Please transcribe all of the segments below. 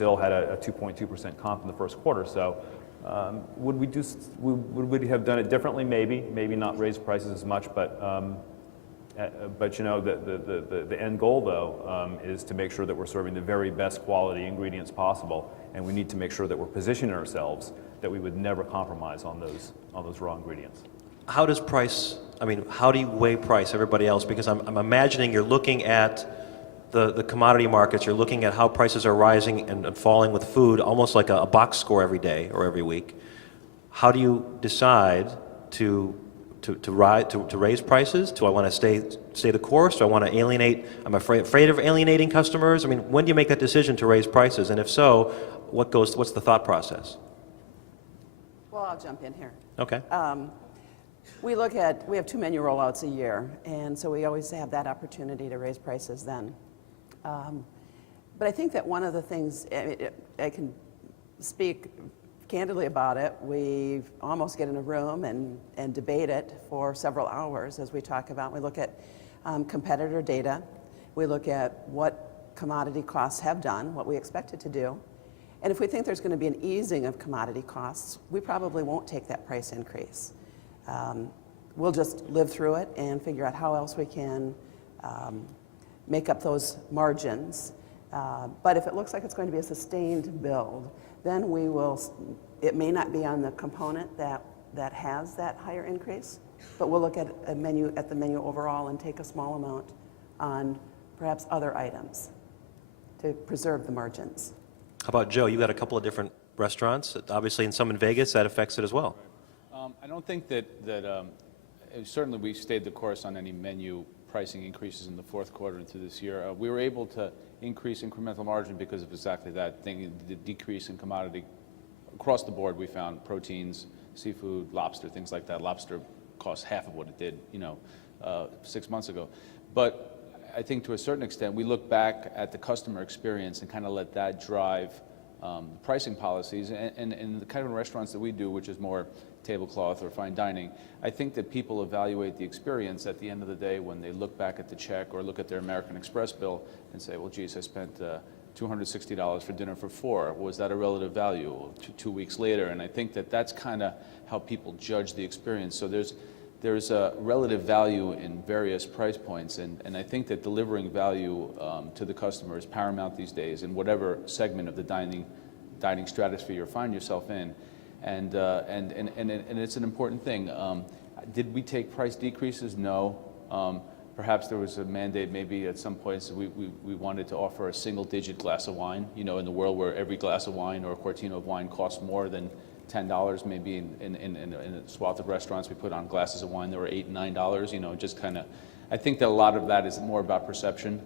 still had a 2.2% comp in the first quarter. So would we have done it differently? Maybe not raise prices as much, but you know, the end goal though is to make sure that we're serving the very best quality ingredients possible, and we need to make sure that we're positioning ourselves that we would never compromise on those raw ingredients. How does price, I mean, how do you weigh price, everybody else? Because I'm imagining you're looking at the commodity markets, you're looking at how prices are rising and falling with food, almost like a box score every day or every week. How do you decide to raise prices? Do I want to stay the course? Do I want to alienate? I'm afraid of alienating customers. I mean, when do you make that decision to raise prices? And if so, what's the thought process? Well, I'll jump in here. Okay. We have 2 menu rollouts a year, and so we always have that opportunity to raise prices then. But I think that one of the things, I can speak candidly about it, we almost get in a room and debate it for several hours as we talk about. We look at competitor data, we look at what commodity costs have done, what we expect it to do, and if we think there's going to be an easing of commodity costs, we probably won't take that price increase. We'll just live through it and figure out how else we can make up those margins. But if it looks like it's going to be a sustained build, then we will, it may not be on the component that has that higher increase, but we'll look at the menu overall and take a small amount on perhaps other items to preserve the margins. How about Joe? You've got a couple of different restaurants, obviously, and some in Vegas, that affects it as well. I don't think that certainly we stayed the course on any menu pricing increases in the fourth quarter into this year. We were able to increase incremental margin because of exactly that thing, the decrease in commodity. Across the board, we found proteins, seafood, lobster, things like that. Lobster cost half of what it did, 6 months ago. But I think to a certain extent, we look back at the customer experience and kind of let that drive pricing policies. And the kind of restaurants that we do, which is more tablecloth or fine dining, I think that people evaluate the experience at the end of the day when they look back at the check or look at their American Express bill and say, well, geez, I spent $260 for dinner for 4. Was that a relative value? 2 weeks later, and I think that that's kind of how people judge the experience. So there's a relative value in various price points, and I think that delivering value to the customer is paramount these days in whatever segment of the dining stratosphere you find yourself in. And it's an important thing. Did we take price decreases? No. Perhaps there was a mandate maybe at some points we wanted to offer a single-digit glass of wine, in the world where every glass of wine or a quartino of wine costs more than $10. Maybe in a swath of restaurants we put on glasses of wine that were $8 and $9, just kind of. I think that a lot of that is more about perception.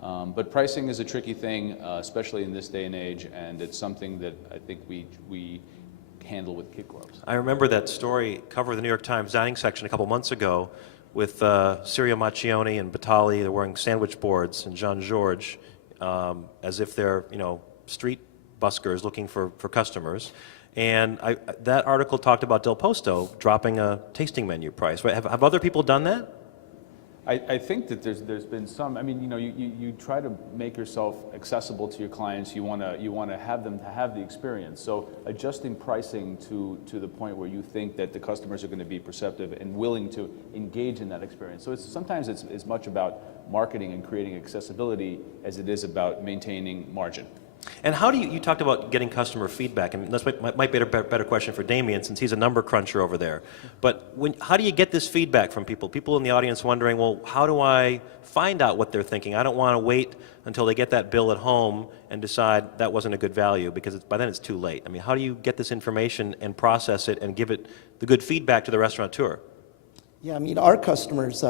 But pricing is a tricky thing, especially in this day and age, and it's something that I think we handle with kid gloves. I remember that story covered in the New York Times dining section a couple months ago with Sirio Macchioni and Batali. They're wearing sandwich boards, and Jean-Georges, as if they're street buskers looking for customers. And that article talked about Del Posto dropping a tasting menu price. Have other people done that? I think that there's been some. I mean, you try to make yourself accessible to your clients. You want to have them to have the experience. So adjusting pricing to the point where you think that the customers are going to be perceptive and willing to engage in that experience. So sometimes it's as much about marketing and creating accessibility as it is about maintaining margin. And how do you talked about getting customer feedback, and this might be a better question for Damian since he's a number cruncher over there. But how do you get this feedback from people? People in the audience wondering, well, how do I find out what they're thinking? I don't want to wait until they get that bill at home and decide that wasn't a good value, because by then it's too late. I mean, how do you get this information and process it and give it the good feedback to the restaurateur? Yeah, I mean, our customers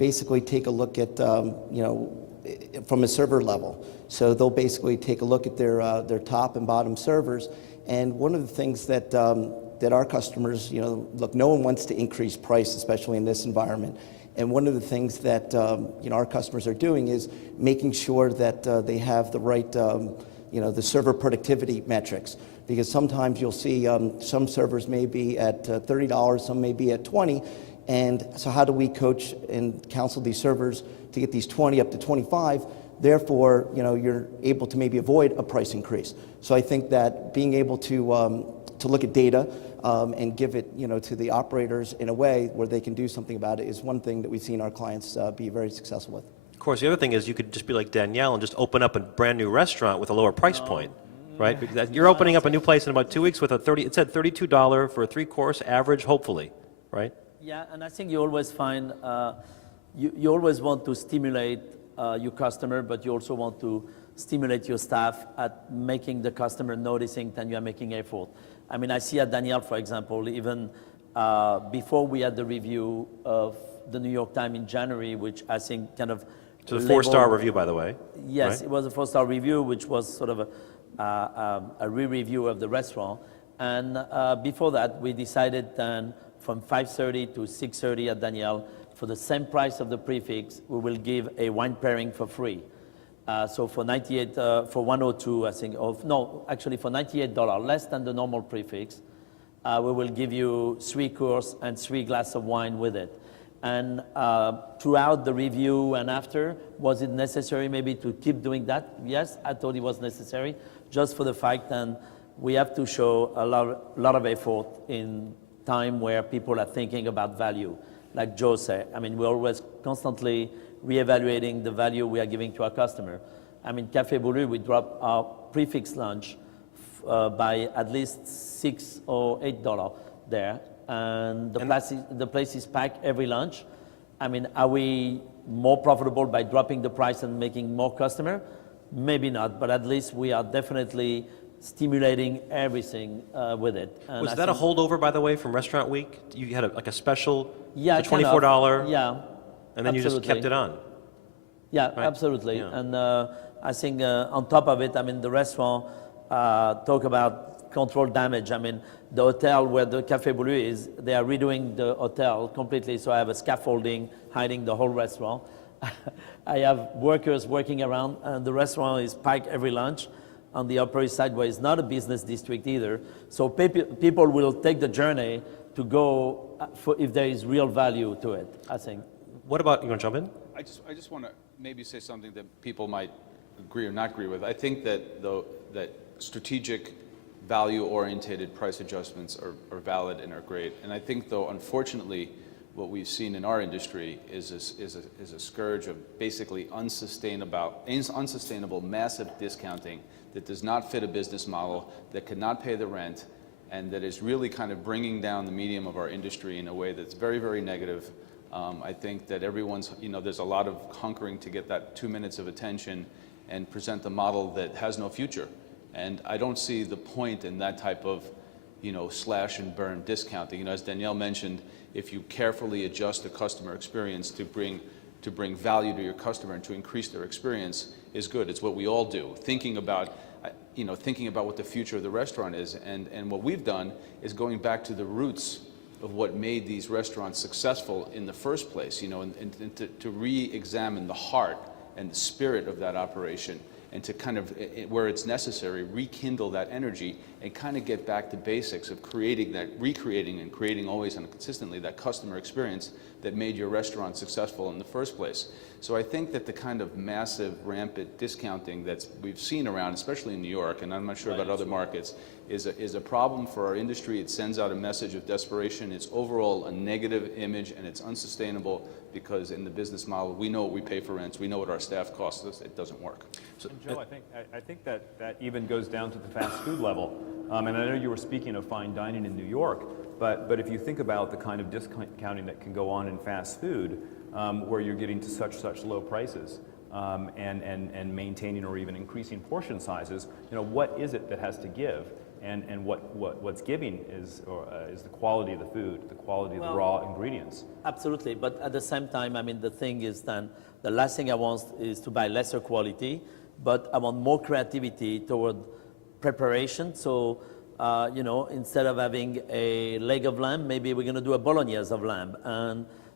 basically take a look at, from a server level. So they'll basically take a look at their top and bottom servers. And one of the things that our customers, look, no one wants to increase price, especially in this environment. And one of the things that our customers are doing is making sure that they have the right, the server productivity metrics. Because sometimes you'll see some servers may be at $30, some may be at $20. And so how do we coach and counsel these servers to get these 20 up to 25 Therefore, you're able to maybe avoid a price increase. So I think that being able to look at data and give it, to the operators in a way where they can do something about it is one thing that we've seen our clients be very successful with. Of course, the other thing is you could just be like Danielle and just open up a brand new restaurant with a lower price point, right? Because you're opening up a new place in about 2 weeks with it said $32 for a 3-course average, hopefully, right? Yeah, and I think you always find, you always want to stimulate your customer, but you also want to stimulate your staff at making the customer noticing that you are making effort. I mean, I see at Daniel, for example, even before we had the review of the New York Times in January, which I think kind of So the 4-star review, by the way. Yes, right? It was a 4-star review, which was sort of a re-review of the restaurant. And before that, we decided then from 5:30 to 6:30 at Daniel, for the same price of the prefix, we will give a wine pairing for free. So for 98, for 102, I think, no, actually for $98, less than the normal prefix, we will give you 3 courses and 3 glasses of wine with it. And throughout the review and after, was it necessary maybe to keep doing that? Yes, I thought it was necessary, just for the fact that we have to show a lot of effort in time where people are thinking about value. Like Joe said, I mean, we're always constantly reevaluating the value we are giving to our customer. I mean, Café Boulud, we drop our prefix lunch by at least $6 or $8 there. And the place is packed every lunch. I mean, are we more profitable by dropping the price and making more customer? Maybe not, but at least we are definitely stimulating everything with it. And Was that a holdover, by the way, from Restaurant Week? You had like a special, yeah, the $24? Yeah. And then you just kept it on? Yeah, right? absolutely. Yeah. And I think on top of it, I mean, the restaurant talk about controlled damage. I mean, the hotel where the Café Boulud is, they are redoing the hotel completely, so I have a scaffolding hiding the whole restaurant. I have workers working around, and the restaurant is packed every lunch on the Upper East Side, where it's not a business district either. So people will take the journey to go if there is real value to it, I think. What about, you want to jump in? I just want to maybe say something that people might agree or not agree with. I think that that strategic value-oriented price adjustments are valid and are great. And I think, though, unfortunately, what we've seen in our industry is a scourge of basically unsustainable massive discounting that does not fit a business model, that cannot pay the rent, and that is really kind of bringing down the medium of our industry in a way that's very, very negative. I think that everyone's, there's a lot of hunkering to get that 2 minutes of attention and present a model that has no future. And I don't see the point in that type of, slash and burn discounting. As Danielle mentioned, if you carefully adjust the customer experience to bring value to your customer and to increase their experience is good. It's what we all do. Thinking about what the future of the restaurant is. And what we've done is going back to the roots of what made these restaurants successful in the first place, and to re-examine the heart and the spirit of that operation, and to kind of, where it's necessary, rekindle that energy and kind of get back to basics of recreating and creating always and consistently that customer experience that made your restaurant successful in the first place. So I think that the kind of massive, rampant discounting that we've seen around, especially in New York, and I'm not sure about other markets, is a problem for our industry. It sends out a message of desperation. It's overall a negative image, and it's unsustainable because in the business model, we know what we pay for rents, we know what our staff costs us, it doesn't work. So, Joe, I think that even goes down to the fast food level. And I know you were speaking of fine dining in New York, but if you think about the kind of discounting that can go on in fast food, where you're getting to such low prices, and maintaining or even increasing portion sizes, what is it that has to give? And what's giving is the quality of the food, the quality of the raw ingredients. Absolutely, but at the same time, I mean, the thing is then, the last thing I want is to buy lesser quality, but I want more creativity toward preparation. So, instead of having a leg of lamb, maybe we're going to do a bolognese of lamb,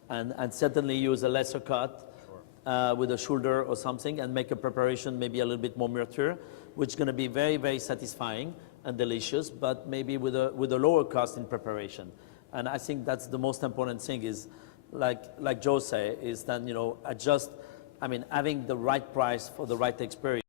and certainly use a lesser cut with a shoulder or something, and make a preparation maybe a little bit more mature, which is going to be very, very satisfying and delicious, but maybe with a lower cost in preparation. And I think that's the most important thing is, like Joe said, is that, adjust I mean, having the right price for the right experience.